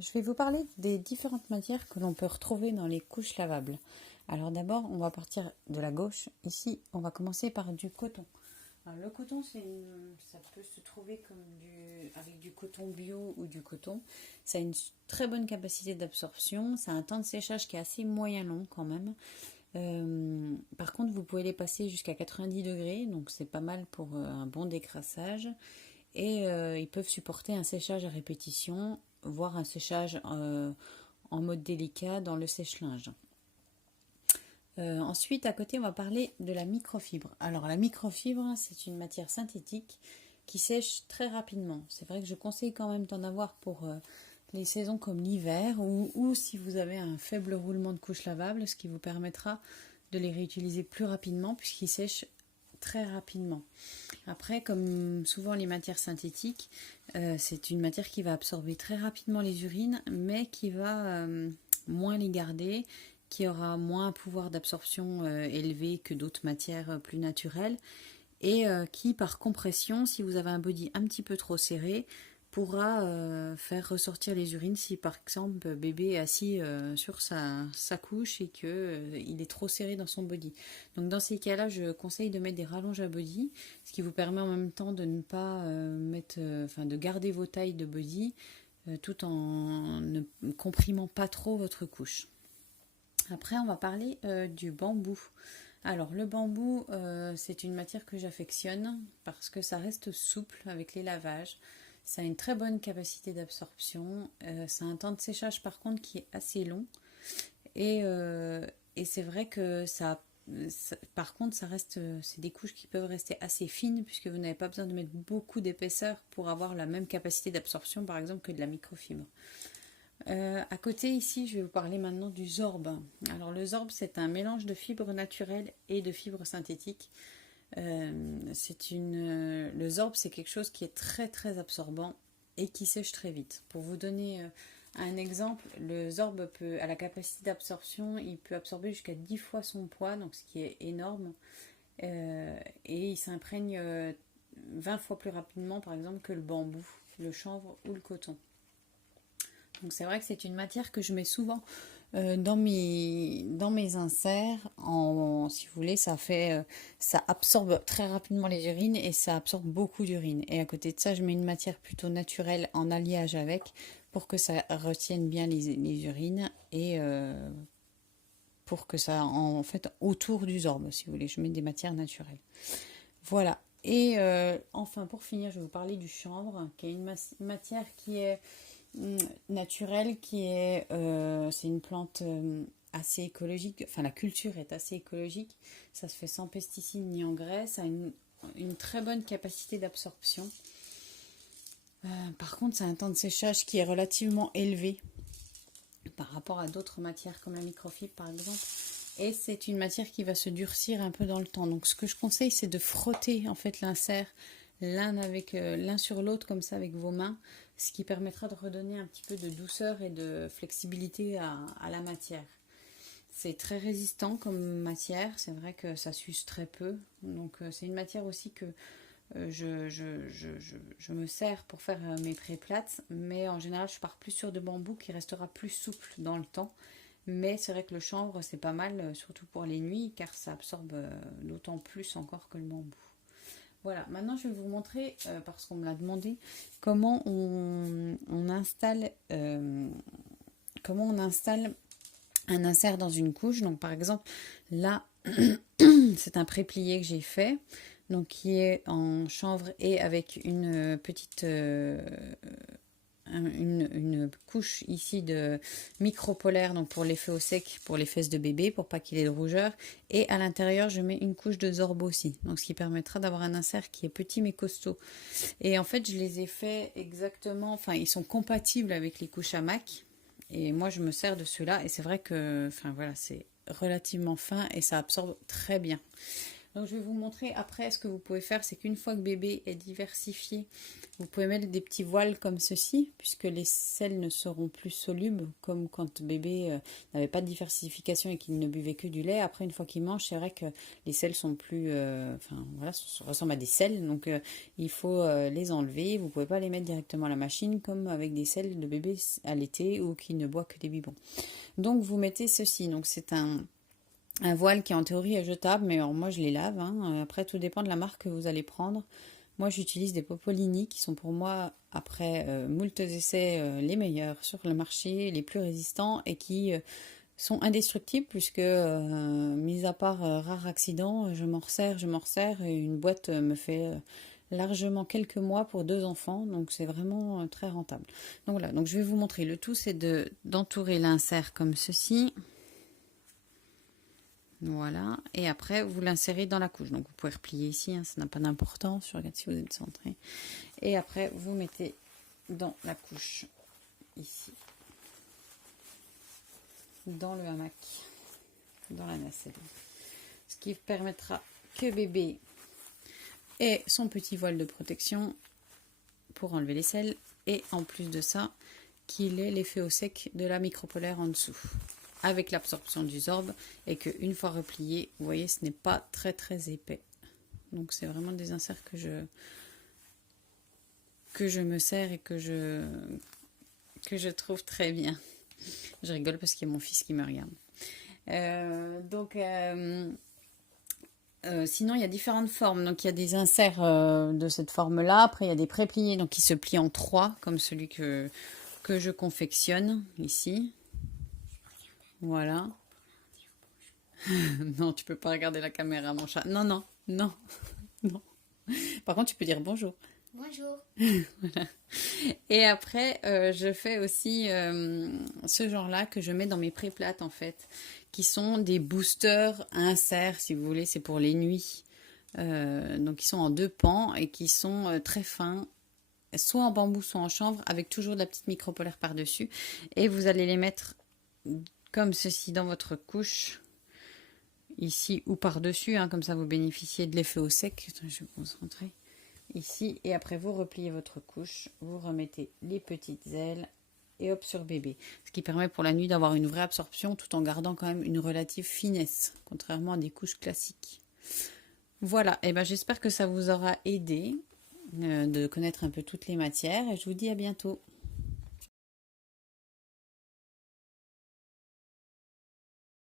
Je vais vous parler des différentes matières que l'on peut retrouver dans les couches lavables. Alors d'abord, on va partir de la gauche. Ici, on va commencer par du coton. Alors, le coton, ça peut se trouver avec du coton bio ou du coton. Ça a une très bonne capacité d'absorption. Ça a un temps de séchage qui est assez moyen long quand même. Par contre, vous pouvez les passer jusqu'à 90 degrés, donc c'est pas mal pour un bon décrassage. Et ils peuvent supporter un séchage à répétition, voire un séchage en mode délicat dans le sèche-linge. Ensuite, à côté, on va parler de la microfibre. Alors, la microfibre, c'est une matière synthétique qui sèche très rapidement. C'est vrai que je conseille quand même d'en avoir pour les saisons comme l'hiver ou si vous avez un faible roulement de couches lavables, ce qui vous permettra de les réutiliser plus rapidement puisqu'ils sèchent très rapidement. Après, comme souvent les matières synthétiques, c'est une matière qui va absorber très rapidement les urines, mais qui va moins les garder, qui aura moins un pouvoir d'absorption élevé que d'autres matières plus naturelles, et qui, par compression, si vous avez un body un petit peu trop serré, pourra faire ressortir les urines si par exemple bébé est assis sur sa couche et qu'il est trop serré dans son body. Donc dans ces cas-là, je conseille de mettre des rallonges à body, ce qui vous permet en même temps de ne pas de garder vos tailles de body tout en ne comprimant pas trop votre couche. Après, on va parler du bambou. Alors, le bambou, c'est une matière que j'affectionne parce que ça reste souple avec les lavages. Ça a une très bonne capacité d'absorption. Ça a un temps de séchage, par contre, qui est assez long. Et c'est vrai que par contre, c'est des couches qui peuvent rester assez fines puisque vous n'avez pas besoin de mettre beaucoup d'épaisseur pour avoir la même capacité d'absorption, par exemple, que de la microfibre. À côté ici, je vais vous parler maintenant du zorbe. Alors le zorbe, c'est un mélange de fibres naturelles et de fibres synthétiques. Le zorbe, c'est quelque chose qui est très très absorbant et qui sèche très vite. Pour vous donner un exemple, le zorbe a la capacité d'absorption, il peut absorber jusqu'à 10 fois son poids, donc ce qui est énorme. Et il s'imprègne 20 fois plus rapidement, par exemple, que le bambou, le chanvre ou le coton. Donc c'est vrai que c'est une matière que je mets souvent dans mes inserts. Si vous voulez, ça absorbe très rapidement les urines et ça absorbe beaucoup d'urine. Et à côté de ça, je mets une matière plutôt naturelle en alliage avec pour que ça retienne bien les urines et pour que ça, en fait, autour du zorbe, si vous voulez, je mets des matières naturelles. Voilà. Et enfin, pour finir, je vais vous parler du chanvre, qui est une matière qui est naturelle, c'est une plante assez écologique. Enfin, la culture est assez écologique. Ça se fait sans pesticides ni engrais. Ça a une très bonne capacité d'absorption. Par contre, ça a un temps de séchage qui est relativement élevé par rapport à d'autres matières comme la microfibre par exemple. Et c'est une matière qui va se durcir un peu dans le temps. Donc ce que je conseille, c'est de frotter en fait l'insert l'un sur l'autre comme ça avec vos mains, ce qui permettra de redonner un petit peu de douceur et de flexibilité à la matière. C'est très résistant comme matière, c'est vrai que ça s'use très peu. Donc c'est une matière aussi que je me sers pour faire mes pré-plates, mais en général je pars plus sur de bambou qui restera plus souple dans le temps. Mais c'est vrai que le chanvre c'est pas mal, surtout pour les nuits, car ça absorbe d'autant plus encore que le bambou. Voilà, maintenant je vais vous montrer, parce qu'on me l'a demandé, comment on installe un insert dans une couche. Donc par exemple, là, c'est un pré-plié que j'ai fait, donc qui est en chanvre et avec une petite une couche ici de micropolaire, donc pour l'effet au sec, pour les fesses de bébé, pour pas qu'il ait de rougeur. Et à l'intérieur, je mets une couche de zorbe aussi, donc ce qui permettra d'avoir un insert qui est petit mais costaud. Et en fait, je les ai fait exactement, enfin, ils sont compatibles avec les couches hamac. Et moi, je me sers de ceux-là. Et c'est vrai que, enfin voilà, c'est relativement fin et ça absorbe très bien. Donc je vais vous montrer après, ce que vous pouvez faire, c'est qu'une fois que bébé est diversifié Vous pouvez mettre des petits voiles comme ceci, puisque les sels ne seront plus solubles, comme quand bébé n'avait pas de diversification et qu'il ne buvait que du lait. Après, une fois qu'il mange, c'est vrai que les sels sont plus... enfin, voilà, ça ressemble à des sels, donc il faut les enlever. Vous ne pouvez pas les mettre directement à la machine, comme avec des sels de bébé allaités ou qui ne boit que des biberons. Donc, vous mettez ceci. Donc, c'est un voile qui en théorie est jetable, mais alors moi je les lave. Hein. Après, tout dépend de la marque que vous allez prendre. Moi, j'utilise des Popolini qui sont pour moi, après moult essais, les meilleurs sur le marché, les plus résistants et qui sont indestructibles puisque, mis à part rare accident, je m'en resserre et une boîte me fait largement quelques mois pour 2 enfants, donc c'est vraiment très rentable. Donc voilà, donc je vais vous montrer. Le tout, c'est d'entourer l'insert comme ceci. Voilà, et après vous l'insérez dans la couche. Donc vous pouvez replier ici, hein, ça n'a pas d'importance. Je regarde si vous êtes centré. Et après vous mettez dans la couche ici, dans le hamac, dans la nacelle. Ce qui permettra que bébé ait son petit voile de protection pour enlever les selles. Et en plus de ça, qu'il ait l'effet au sec de la micropolaire en dessous, avec l'absorption du Zorb, et qu'une fois replié, vous voyez, ce n'est pas très très épais. Donc c'est vraiment des inserts que je me sers et que je trouve très bien. Je rigole parce qu'il y a mon fils qui me regarde. Sinon, il y a différentes formes. Donc, il y a des inserts de cette forme-là. Après, il y a des pré-pliés donc qui se plient en 3, comme celui que je confectionne ici. Voilà. Non, tu peux pas regarder la caméra, mon chat. Non, non, non, non. Par contre, tu peux dire bonjour. Bonjour. Voilà. Et après, je fais aussi ce genre-là que je mets dans mes pré-plates, en fait, qui sont des boosters inserts, si vous voulez, c'est pour les nuits. Donc, ils sont en 2 pans et qui sont très fins, soit en bambou, soit en chanvre, avec toujours de la petite micropolaire par-dessus. Et vous allez les mettre comme ceci dans votre couche, ici ou par-dessus, hein, comme ça vous bénéficiez de l'effet au sec. Attends, je vais me concentrer. Ici, et après vous repliez votre couche, vous remettez les petites ailes et hop sur bébé. Ce qui permet pour la nuit d'avoir une vraie absorption tout en gardant quand même une relative finesse, contrairement à des couches classiques. Voilà, et ben j'espère que ça vous aura aidé de connaître un peu toutes les matières et je vous dis à bientôt.